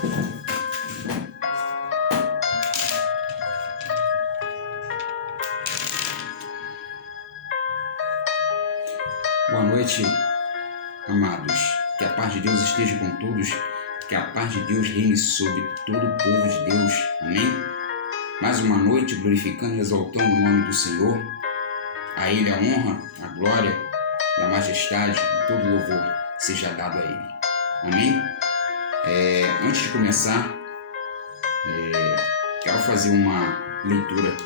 Boa noite, amados. Que a paz de Deus esteja com todos. Que a paz de Deus reine sobre todo o povo de Deus. Amém? Mais uma noite glorificando e exaltando o nome do Senhor. A Ele a honra, a glória e a majestade e todo o louvor seja dado a Ele. Amém? Antes de começar, quero fazer uma leitura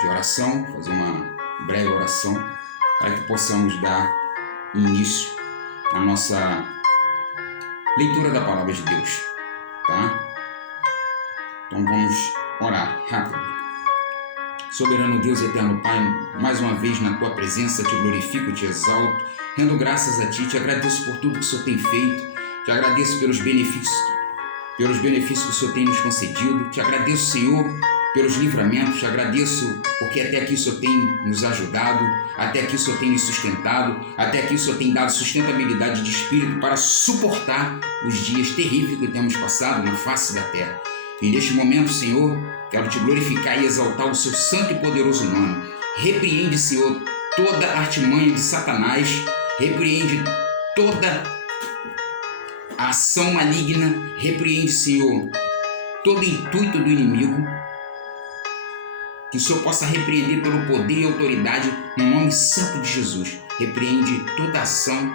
de oração, fazer uma breve oração para que possamos dar início à nossa leitura da palavra de Deus, tá? Então vamos orar rápido. Soberano Deus, eterno Pai, mais uma vez na Tua presença te glorifico, te exalto, rendo graças a Ti, te agradeço por tudo que o Senhor tem feito, te agradeço pelos benefícios que o Senhor tem nos concedido, te agradeço, Senhor, pelos livramentos, te agradeço porque até aqui o Senhor tem nos ajudado, até aqui o Senhor tem nos sustentado, até aqui o Senhor tem dado sustentabilidade de espírito para suportar os dias terríveis que temos passado na face da terra. E neste momento, Senhor, quero te glorificar e exaltar o seu santo e poderoso nome. Repreende, Senhor, toda artimanha de Satanás, repreende toda a ação maligna, repreende, Senhor, todo intuito do inimigo, que o Senhor possa repreender pelo poder e autoridade no nome santo de Jesus. Repreende toda ação,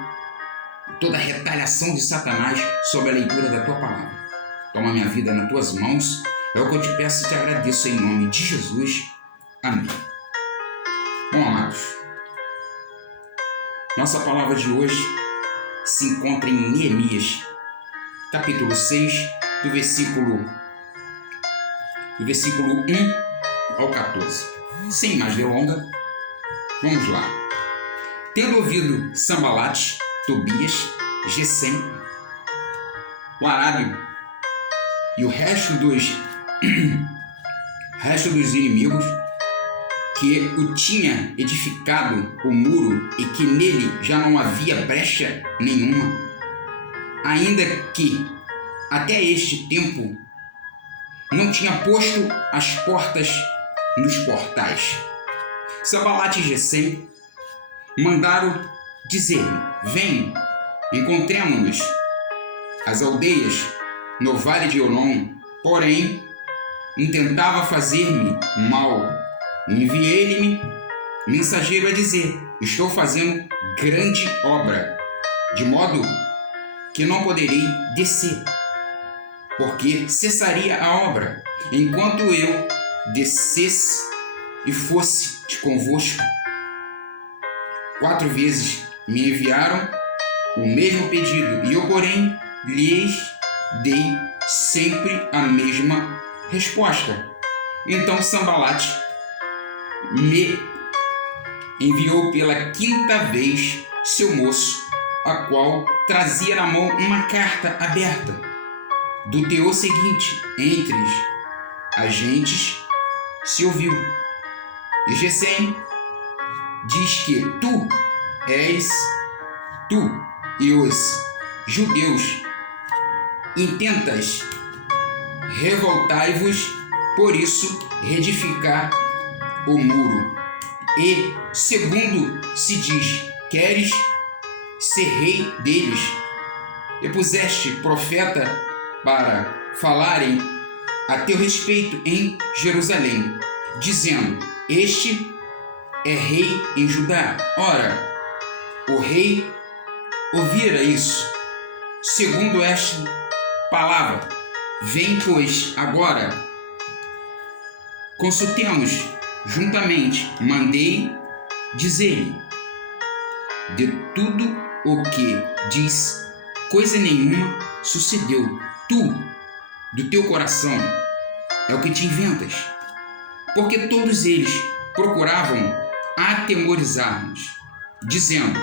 toda retaliação de Satanás sobre a leitura da Tua palavra. Toma minha vida nas Tuas mãos, é o que eu te peço e te agradeço em nome de Jesus. Amém. Bom, amados, nossa palavra de hoje se encontra em Neemias, capítulo 6, do versículo 1 ao 14. Sem mais delonga, vamos lá. Tendo ouvido Sambalate, Tobias, Gesem, o arábio e o resto dos inimigos que o tinha edificado o muro e que nele já não havia brecha nenhuma, ainda que até este tempo não tinha posto as portas nos portais. Sambalate e Gesem mandaram dizer-me: vem, encontremo-nos as aldeias no vale de Olom. Porém, intentava fazer-me mal. Enviei-lhe mensageiro a dizer: estou fazendo grande obra, de modo que não poderei descer, porque cessaria a obra, enquanto eu descesse e fosse convosco. 4 vezes me enviaram o mesmo pedido, e eu, porém, lhes dei sempre a mesma resposta. Então Sambalate me enviou pela 5ª vez seu moço, a qual trazia na mão uma carta aberta, do teor seguinte: entre as gentes se ouviu. E Gesem diz que tu e os judeus intentas revoltai-vos, por isso reedificar o muro. E, segundo se diz, queres ser rei deles, e puseste profeta para falarem a teu respeito em Jerusalém, dizendo: este é rei em Judá. Ora, o rei ouvira isso, segundo esta palavra: vem, pois, agora, consultemos juntamente. Mandei dizer-lhe: de tudo o que diz, coisa nenhuma sucedeu. Tu, do teu coração, é o que te inventas, porque todos eles procuravam atemorizar-nos, dizendo: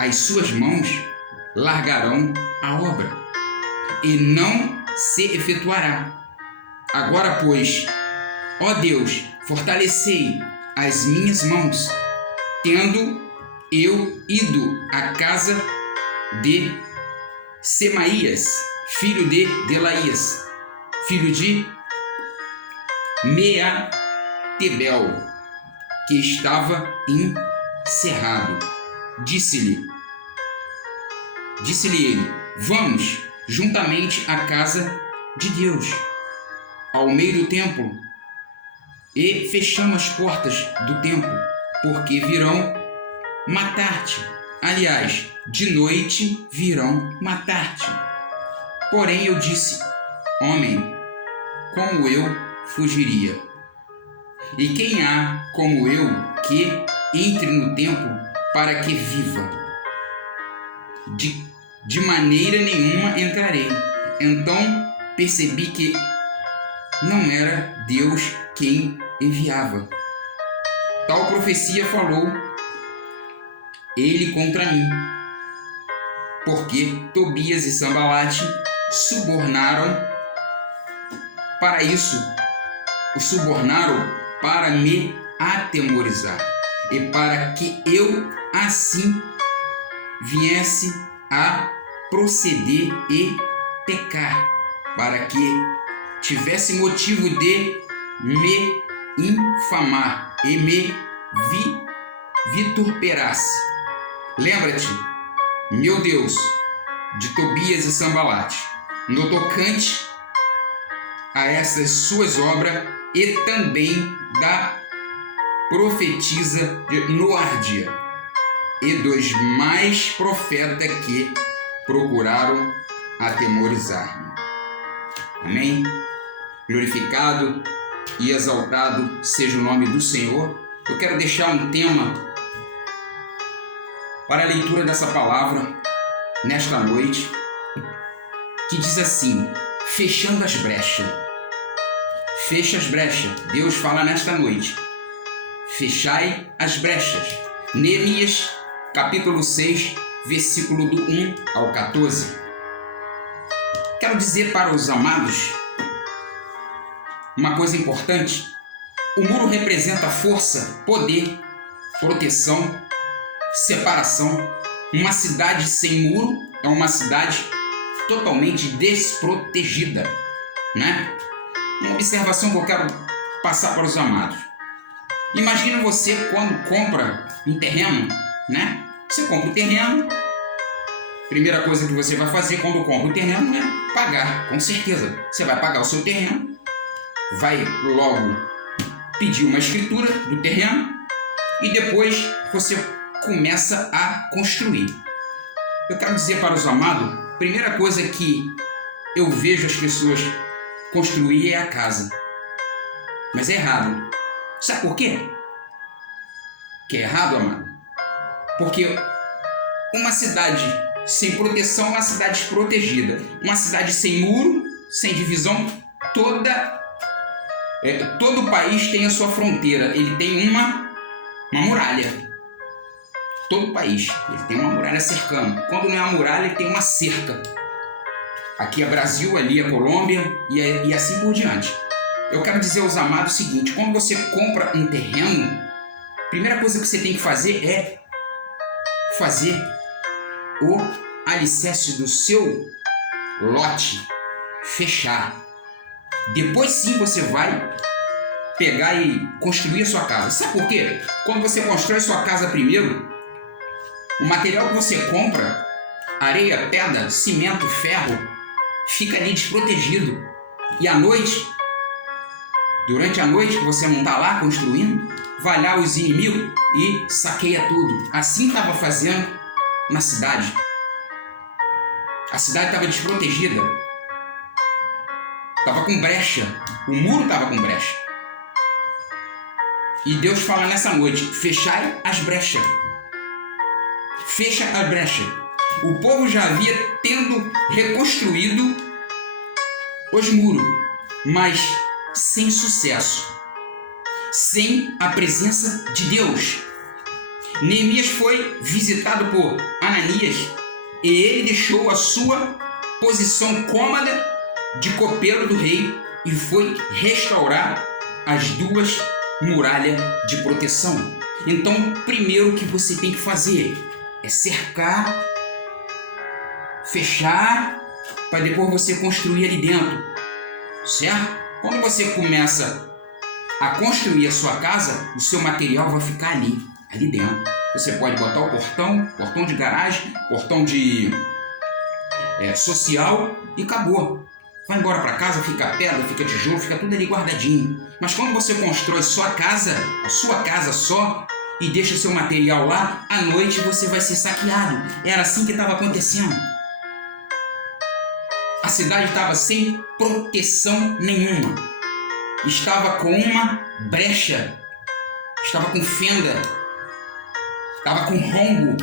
as suas mãos largarão a obra, e não se efetuará. Agora, pois, ó Deus, fortalecei as minhas mãos, tendo eu ido à casa de Semaías, filho de Delaías, filho de Meatebel, que estava encerrado. Disse-lhe ele: vamos juntamente à casa de Deus, ao meio do templo, e fechamos as portas do templo, porque virão matar-te. Aliás, de noite virão matar-te. Porém eu disse: homem, como eu fugiria? E quem há como eu que entre no templo para que viva? De maneira nenhuma entrarei. Então percebi que não era Deus quem enviava. Tal profecia falou ele contra mim, porque Tobias e Sambalate subornaram para isso, o subornaram para me atemorizar e para que eu assim viesse a proceder e pecar, para que tivesse motivo de me infamar e me vituperasse. Lembra-te, meu Deus, de Tobias e Sambalate, no tocante a essas suas obras, e também da profetisa Noardia e dos mais profetas que procuraram atemorizar-me. Amém? Glorificado e exaltado seja o nome do Senhor. Eu quero deixar um tema para a leitura dessa palavra nesta noite, que diz assim: fechando as brechas. Fecha as brechas. Deus fala nesta noite: fechai as brechas. Neemias, capítulo 6, versículo do 1 ao 14. Quero dizer para os amados uma coisa importante. O muro representa força, poder, proteção, separação. Uma cidade sem muro é uma cidade totalmente desprotegida, né? Uma observação que eu quero passar para os amados. Imagina você quando compra um terreno, né? Você compra um terreno, primeira coisa que você vai fazer quando compra um terreno é pagar, com certeza. Você vai pagar o seu terreno, vai logo pedir uma escritura do terreno e depois você começa a construir. Eu quero dizer para os amados, primeira coisa que eu vejo as pessoas construir é a casa. Mas é errado. Sabe por quê? Que é errado, amado? Porque uma cidade sem proteção é uma cidade desprotegida. Uma cidade sem muro, sem divisão, todo o país tem a sua fronteira. Ele tem uma muralha. Todo o país ele tem uma muralha cercando. Quando não é uma muralha, ele tem uma cerca. Aqui é Brasil, ali é Colômbia e assim por diante. Eu quero dizer aos amados o seguinte: quando você compra um terreno, a primeira coisa que você tem que fazer é fazer o alicerce do seu lote fechar. Depois sim você vai pegar e construir a sua casa. Sabe por quê? Quando você constrói sua casa primeiro, o material que você compra, areia, pedra, cimento, ferro, fica ali desprotegido. E à noite, durante a noite que você não está lá construindo, vai lá os inimigos e saqueia tudo. Assim estava fazendo na cidade. A cidade estava desprotegida. Estava com brecha. O muro estava com brecha. E Deus fala nessa noite: fechai as brechas. Fecha a brecha. O povo já havia tendo reconstruído os muros, mas sem sucesso, sem a presença de Deus. Neemias foi visitado por Ananias e ele deixou a sua posição cômoda de copeiro do rei e foi restaurar as duas muralhas de proteção. Então, primeiro que você tem que fazer é cercar fechar para depois você construir ali dentro, certo? Quando você começa a construir a sua casa, o seu material vai ficar ali dentro. Você pode botar o portão de garagem, portão de social e acabou. Vai embora para casa, fica pedra, fica tijolo, fica tudo ali guardadinho. Mas quando você constrói sua casa, a sua casa só, e deixa seu material lá, à noite você vai ser saqueado. Era assim que estava acontecendo. A cidade estava sem proteção nenhuma. Estava com uma brecha. Estava com fenda. Estava com rombo.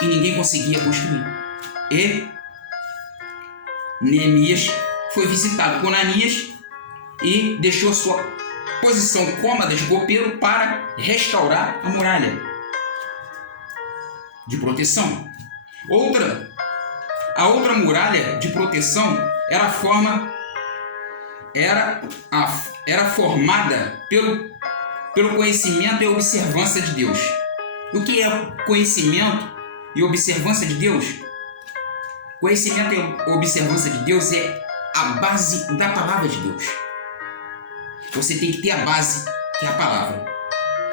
E ninguém conseguia construir. E Neemias foi visitado por Ananias e deixou sua posição cômoda de copeiro para restaurar a muralha de proteção. A outra muralha de proteção era formada pelo conhecimento e observância de Deus. O que é conhecimento e observância de Deus? Conhecimento e observância de Deus é a base da palavra de Deus. Você tem que ter a base, que é a palavra.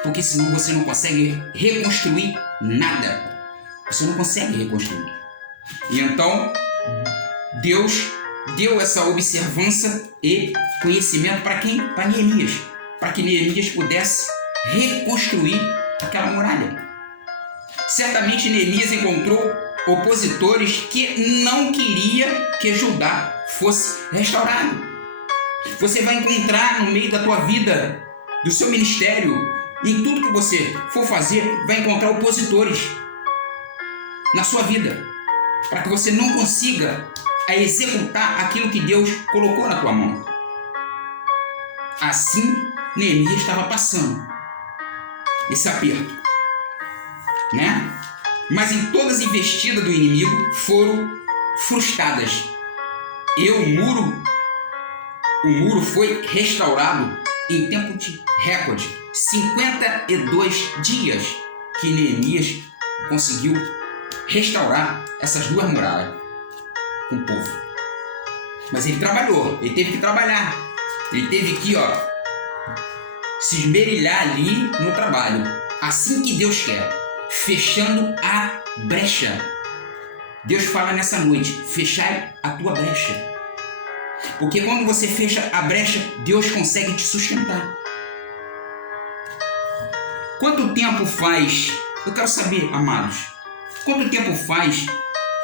Porque senão você não consegue reconstruir nada. Você não consegue reconstruir. E então, Deus deu essa observância e conhecimento para quem? Para Neemias. Para que Neemias pudesse reconstruir aquela muralha. Certamente Neemias encontrou opositores que não queriam que Judá fosse restaurado. Você vai encontrar no meio da tua vida, do seu ministério, em tudo que você for fazer, vai encontrar opositores na sua vida, para que você não consiga executar aquilo que Deus colocou na tua mão. Assim, Neemias estava passando esse aperto, né? Mas em todas as investidas do inimigo foram frustradas. E o muro foi restaurado em tempo de recorde. 52 dias que Neemias conseguiu restaurar essas duas muralhas com o povo. Mas ele trabalhou, ele teve que trabalhar. Ele teve que se esmerilhar ali no trabalho. Assim que Deus quer, fechando a brecha. Deus fala nessa noite, fechai a tua brecha. Porque quando você fecha a brecha, Deus consegue te sustentar. Quanto tempo faz, eu quero saber, amados, quanto tempo faz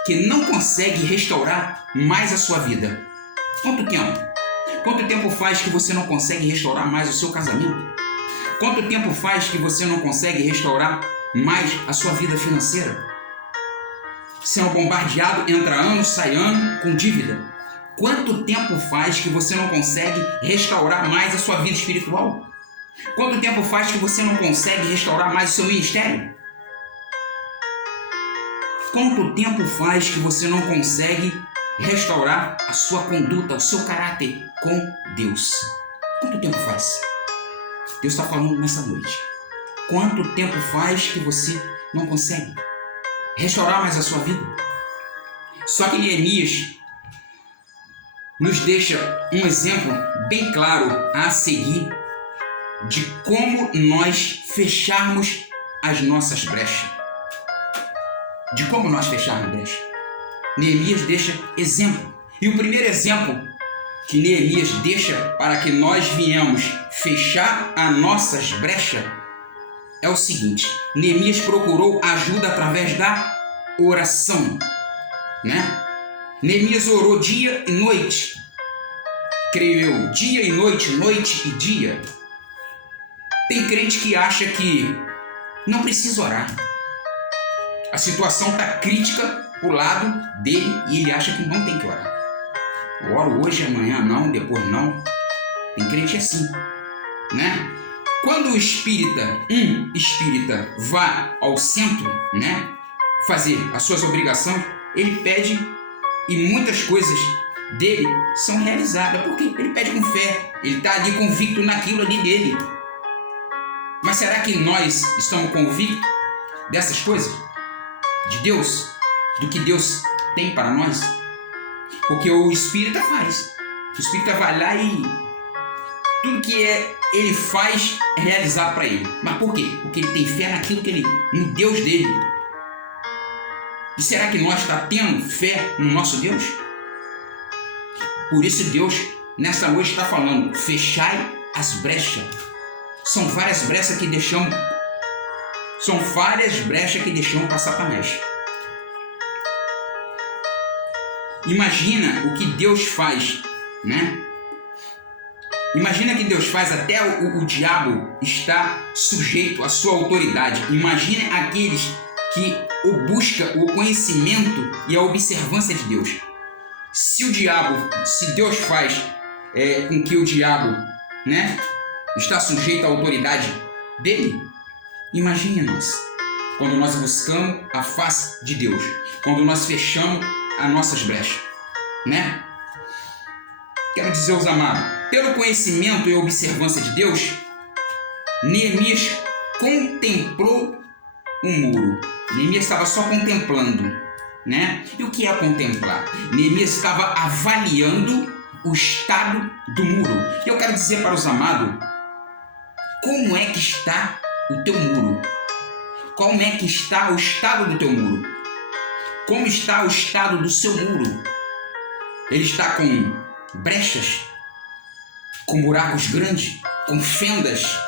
que não consegue restaurar mais a sua vida? Quanto tempo? Quanto tempo faz que você não consegue restaurar mais o seu casamento? Quanto tempo faz que você não consegue restaurar mais a sua vida financeira? Sendo bombardeado, entra ano, sai ano, com dívida. Quanto tempo faz que você não consegue restaurar mais a sua vida espiritual? Quanto tempo faz que você não consegue restaurar mais o seu ministério? Quanto tempo faz que você não consegue restaurar a sua conduta, o seu caráter com Deus? Quanto tempo faz? Deus está falando nessa noite. Quanto tempo faz que você não consegue restaurar mais a sua vida? Só que Neemias nos deixa um exemplo bem claro a seguir de como nós fecharmos as nossas brechas. De como nós fecharmos brechas. Neemias deixa exemplo. E o primeiro exemplo que Neemias deixa para que nós venhamos fechar as nossas brechas é o seguinte: Neemias procurou ajuda através da oração, né? Neemias orou dia e noite, creio eu, dia e noite, noite e dia. Tem crente que acha que não precisa orar. A situação está crítica pro lado dele e ele acha que não tem que orar. Eu oro hoje, amanhã não, depois não. Tem crente assim, né? Quando o espírita vai ao centro, né, fazer as suas obrigações, ele pede e muitas coisas dele são realizadas, porque ele pede com fé, ele está ali convicto naquilo ali dele. Mas será que nós estamos convictos dessas coisas? De Deus? Do que Deus tem para nós? Porque o Espírita faz. O Espírita vai lá e tudo que ele faz é realizado para ele. Mas por quê? Porque ele tem fé naquilo que no Deus dele. E será que nós estamos tendo fé no nosso Deus? Por isso Deus, nessa noite, está falando, fechai as brechas. São várias brechas que deixamos para Satanás. Imagina o que Deus faz, né? Imagina que Deus faz até o diabo estar sujeito à sua autoridade. Imagina aqueles que buscam o conhecimento e a observância de Deus. Se Deus faz com que o diabo, né, está sujeito à autoridade dele, imagine nós, quando nós buscamos a face de Deus, quando nós fechamos as nossas brechas, né? Quero dizer aos amados, pelo conhecimento e observância de Deus, Neemias contemplou o muro. Neemias estava só contemplando, né? E o que é contemplar? Neemias estava avaliando o estado do muro. E eu quero dizer para os amados, como é que está o teu muro? Como é que está o estado do teu muro? Como está o estado do seu muro? Ele está com brechas, com buracos grandes, com fendas,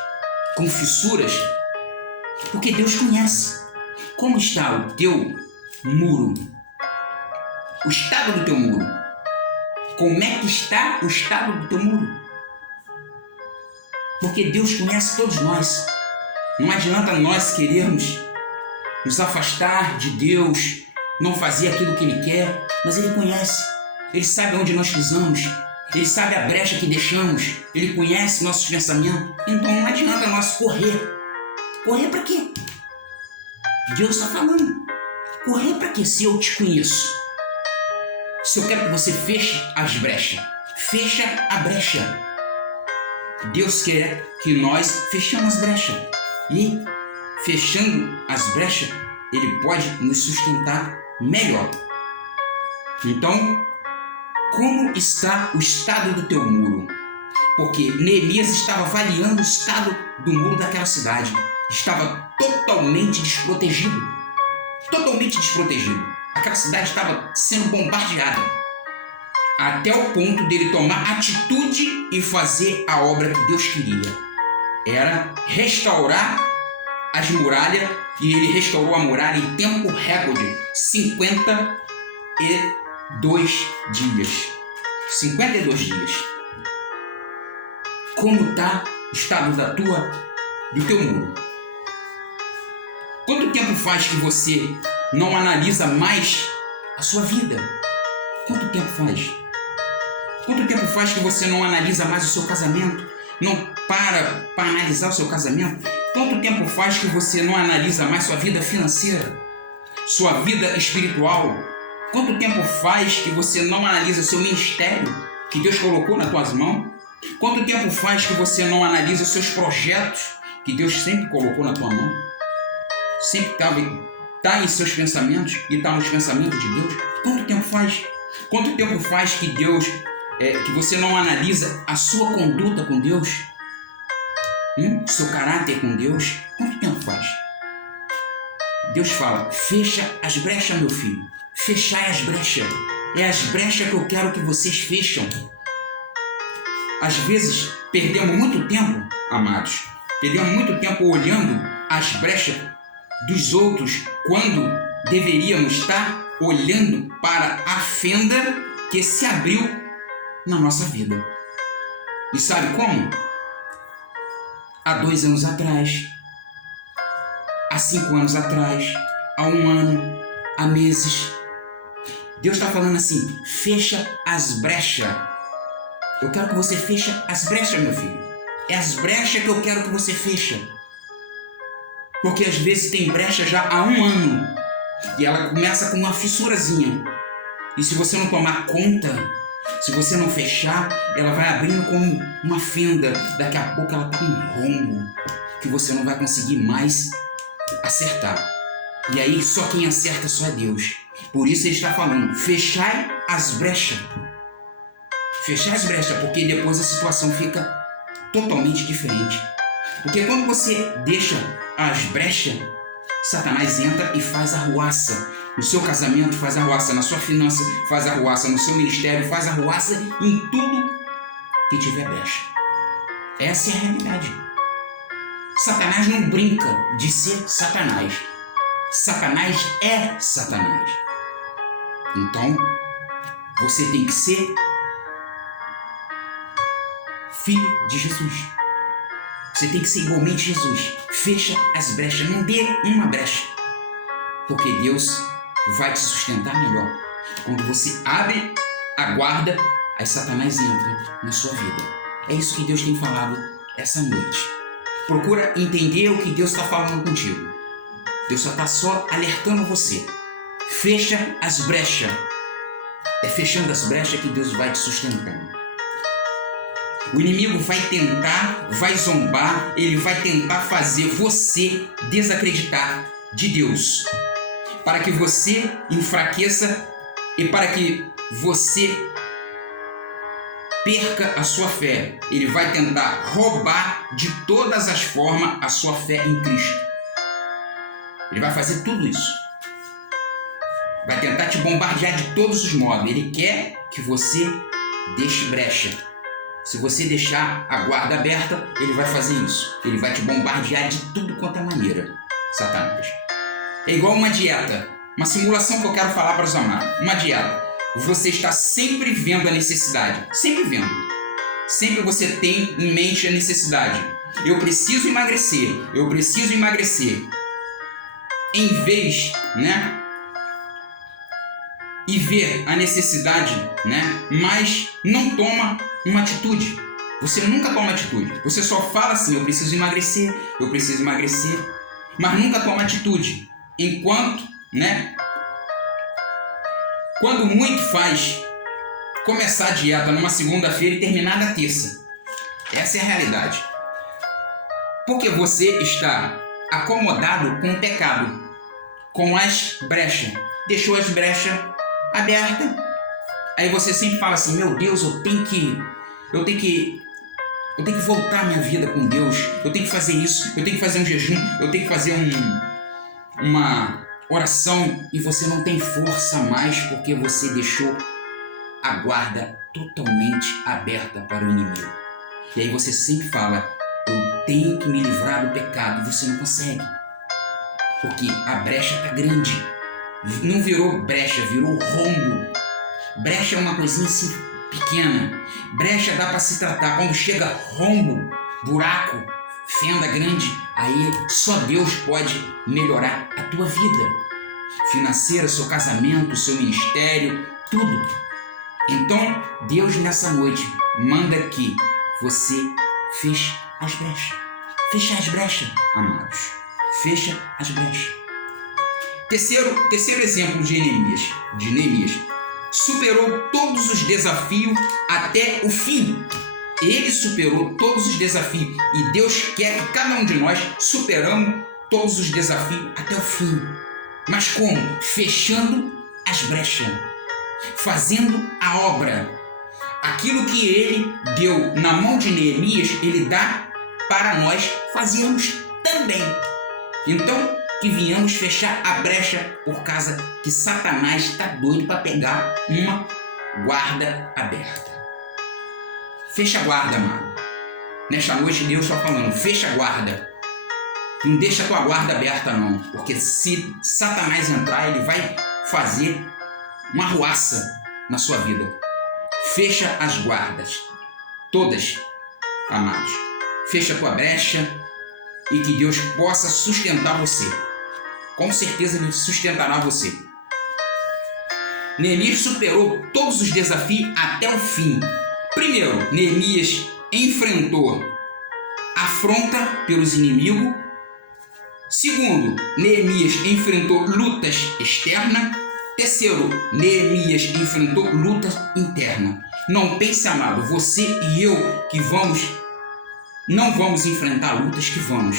com fissuras? Porque Deus conhece. Como está o teu muro? O estado do teu muro. Como é que está o estado do teu muro? Porque Deus conhece todos nós. Não adianta nós querermos nos afastar de Deus, não fazer aquilo que Ele quer, mas Ele conhece. Ele sabe onde nós pisamos. Ele sabe a brecha que deixamos. Ele conhece nossos pensamentos. Então não adianta nós correr. Correr para quê? Deus está falando. Correr para quê se eu te conheço? Se eu quero que você feche as brechas. Fecha a brecha. Deus quer que nós fechemos as brechas. E fechando as brechas, Ele pode nos sustentar melhor. Então, como está o estado do teu muro? Porque Neemias estava avaliando o estado do muro daquela cidade. Estava totalmente desprotegido. Totalmente desprotegido. Aquela cidade estava sendo bombardeada. Até o ponto dele tomar atitude e fazer a obra que Deus queria. Era restaurar as muralhas. E ele restaurou a muralha em tempo recorde. 52 dias. 52 dias. Como está o estado do teu muro? Quanto tempo faz que você não analisa mais a sua vida? Quanto tempo faz? Quanto tempo faz que você não analisa mais o seu casamento? Não para analisar o seu casamento? Quanto tempo faz que você não analisa mais sua vida financeira? Sua vida espiritual? Quanto tempo faz que você não analisa seu ministério que Deus colocou nas tuas mãos? Quanto tempo faz que você não analisa os seus projetos que Deus sempre colocou na tua mão? Sempre está em seus pensamentos e está nos pensamentos de Deus? Quanto tempo faz? Quanto tempo faz que que você não analisa a sua conduta com Deus? Seu caráter com Deus? Quanto tempo faz? Deus fala, fecha as brechas, meu filho. Fechai as brechas. É as brechas que eu quero que vocês fecham. Às vezes, perdemos muito tempo, amados. Perdemos muito tempo olhando as brechas dos outros, quando deveríamos estar olhando para a fenda que se abriu na nossa vida. E sabe como? Há 2 anos atrás, há 5 anos atrás, há 1 ano, há meses. Deus está falando assim, fecha as brechas. Eu quero que você feche as brechas, meu filho. É as brechas que eu quero que você feche. Porque às vezes tem brecha já há 1 ano. E ela começa com uma fissurazinha. E se você não tomar conta, se você não fechar, ela vai abrindo como uma fenda. Daqui a pouco ela está um rombo que você não vai conseguir mais acertar. E aí só quem acerta só é Deus. Por isso ele está falando, fechai as brechas. Fechar as brechas, porque depois a situação fica totalmente diferente. Porque quando você deixa as brechas, Satanás entra e faz arruaça no seu casamento, faz arruaça na sua finança, faz arruaça no seu ministério, faz arruaça em tudo que tiver brecha. Essa é a realidade. Satanás não brinca de ser Satanás. Satanás é Satanás. Então, você tem que ser filho de Jesus. Você tem que ser igualmente Jesus. Fecha as brechas, não dê uma brecha. Porque Deus vai te sustentar melhor. Quando você abre a guarda, aí Satanás entra na sua vida. É isso que Deus tem falado essa noite. Procura entender o que Deus está falando contigo. Deus só está alertando você. Fecha as brechas. É fechando as brechas que Deus vai te sustentando. O inimigo vai tentar, vai zombar, ele vai tentar fazer você desacreditar de Deus, para que você enfraqueça e para que você perca a sua fé. Ele vai tentar roubar de todas as formas a sua fé em Cristo. Ele vai fazer tudo isso. Vai tentar te bombardear de todos os modos. Ele quer que você deixe brecha. Se você deixar a guarda aberta, ele vai fazer isso. Ele vai te bombardear de tudo quanto é maneira, Satanás. É igual uma dieta, uma simulação que eu quero falar para os amados. Uma dieta. Você está sempre vendo a necessidade. Sempre vendo. Sempre você tem em mente a necessidade. Eu preciso emagrecer. Eu preciso emagrecer. Em vez, e ver a necessidade, mas não toma uma atitude. Você nunca toma atitude. Você só fala assim, eu preciso emagrecer, mas nunca toma atitude. Enquanto, quando muito faz começar a dieta numa segunda-feira e terminar na terça. Essa é a realidade. Porque você está acomodado com o pecado, com as brechas. Deixou as brechas abertas. Aí você sempre fala assim, meu Deus, eu tenho que voltar minha vida com Deus. Eu tenho que fazer isso, eu tenho que fazer um jejum, eu tenho que fazer uma oração. E você não tem força mais porque você deixou a guarda totalmente aberta para o inimigo. E aí você sempre fala, eu tenho que me livrar do pecado. E você não consegue. Porque a brecha está grande. Não virou brecha, virou rombo. Brecha é uma coisinha assim pequena. Brecha dá para se tratar. Quando chega rombo, buraco, fenda grande, aí só Deus pode melhorar a tua vida financeira, seu casamento, seu ministério, tudo. Então, Deus nessa noite manda que você feche as brechas. Fecha as brechas, amados. Fecha as brechas. Terceiro exemplo de Neemias. Superou todos os desafios até o fim. Ele superou todos os desafios. E Deus quer que cada um de nós superamos todos os desafios até o fim. Mas como? Fechando as brechas. Fazendo a obra. Aquilo que ele deu na mão de Neemias, ele dá para nós fazermos também. Então, que venhamos fechar a brecha por causa que Satanás está doido para pegar uma guarda aberta. Fecha a guarda, mano. Nesta noite Deus está falando, fecha a guarda. Não deixa a tua guarda aberta não, porque se Satanás entrar, ele vai fazer uma arruaça na sua vida. Fecha as guardas, todas, amados. Fecha a tua brecha e que Deus possa sustentar você. Com certeza Ele sustentará você. Neemias superou todos os desafios até o fim. Primeiro, Neemias enfrentou afronta pelos inimigos. Segundo, Neemias enfrentou lutas externas. Terceiro, Neemias enfrentou lutas internas. Não pense, amado, você e eu que não vamos enfrentar lutas que vamos.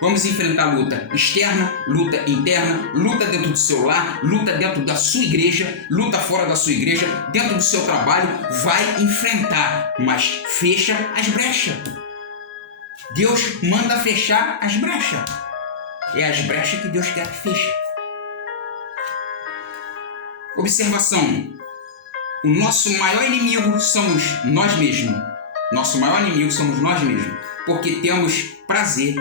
Vamos enfrentar luta externa, luta interna, luta dentro do seu lar, luta dentro da sua igreja, luta fora da sua igreja, dentro do seu trabalho. Vai enfrentar, mas fecha as brechas. Deus manda fechar as brechas. É as brechas que Deus quer que feche. Observação. O nosso maior inimigo somos nós mesmos. Nosso maior inimigo somos nós mesmos. Porque temos prazer,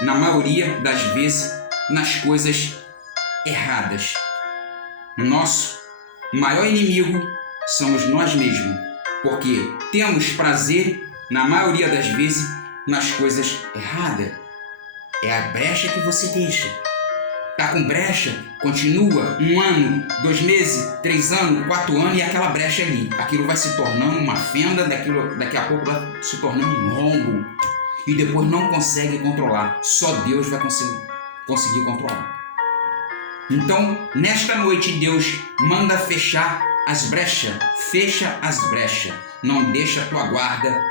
na maioria das vezes, nas coisas erradas. Nosso maior inimigo somos nós mesmos. Porque temos prazer, na maioria das vezes, nas coisas erradas. É a brecha que você deixa. Tá com brecha? Continua 1 ano, 2 meses, 3 anos, 4 anos e aquela brecha ali. Aquilo vai se tornando uma fenda, daqui a pouco vai se tornando um rombo. E depois não consegue controlar. Só Deus vai conseguir controlar. Então, nesta noite, Deus manda fechar as brechas. Fecha as brechas. Não deixa a tua guarda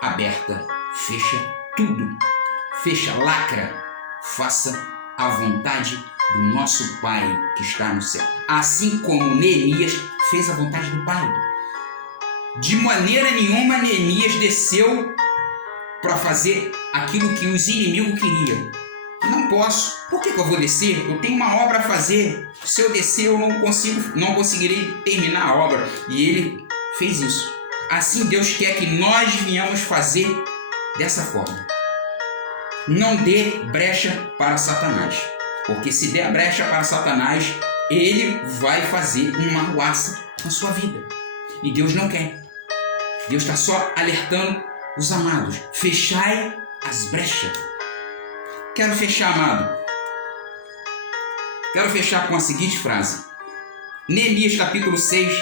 aberta. Fecha tudo. Fecha, lacra. Faça a vontade do nosso Pai que está no céu. Assim como Neemias fez a vontade do Pai. De maneira nenhuma Neemias desceu para fazer aquilo que os inimigos queriam. Não posso. Por que eu vou descer? Eu tenho uma obra a fazer. Se eu descer, eu não conseguirei terminar a obra. E ele fez isso. Assim Deus quer que nós venhamos fazer dessa forma. Não dê brecha para Satanás. Porque se der a brecha para Satanás, ele vai fazer uma arruaça na sua vida. E Deus não quer. Deus está só alertando os amados. Fechai as brechas. Quero fechar, amado. Quero fechar com a seguinte frase. Neemias capítulo 6,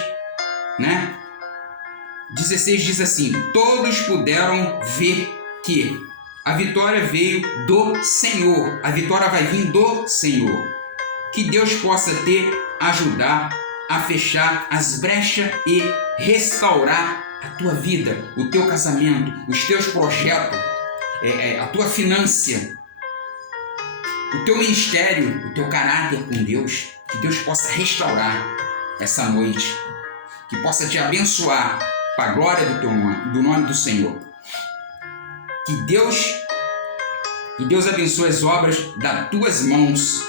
16 diz assim: todos puderam ver que a vitória veio do Senhor. A vitória vai vir do Senhor. Que Deus possa te ajudar a fechar as brechas e restaurar a tua vida, o teu casamento, os teus projetos, a tua finança, o teu ministério, o teu caráter com Deus. Que Deus possa restaurar essa noite. Que possa te abençoar para a glória do nome do Senhor. Que Deus abençoe as obras das tuas mãos.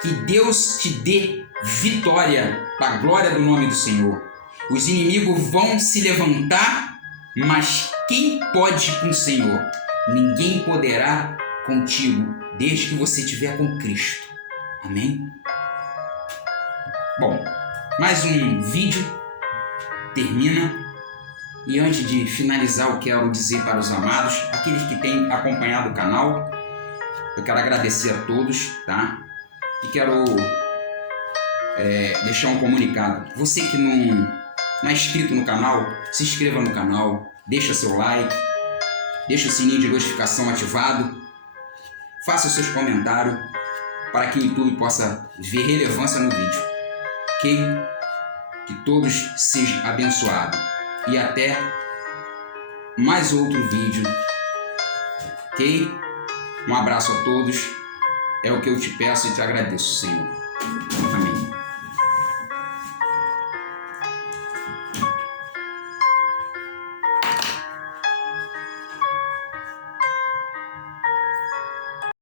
Que Deus te dê vitória para a glória do nome do Senhor. Os inimigos vão se levantar, mas quem pode com o Senhor? Ninguém poderá contigo, desde que você estiver com Cristo. Amém? Bom, mais um vídeo termina. E antes de finalizar, eu quero dizer para os amados, aqueles que têm acompanhado o canal, eu quero agradecer a todos, tá? E quero deixar um comunicado. Você que não é inscrito no canal, se inscreva no canal, deixa seu like, deixa o sininho de notificação ativado, faça seus comentários para que o YouTube possa ver relevância no vídeo. Ok? Que todos sejam abençoados. E até mais outro vídeo. Ok? Um abraço a todos. É o que eu te peço e te agradeço, Senhor.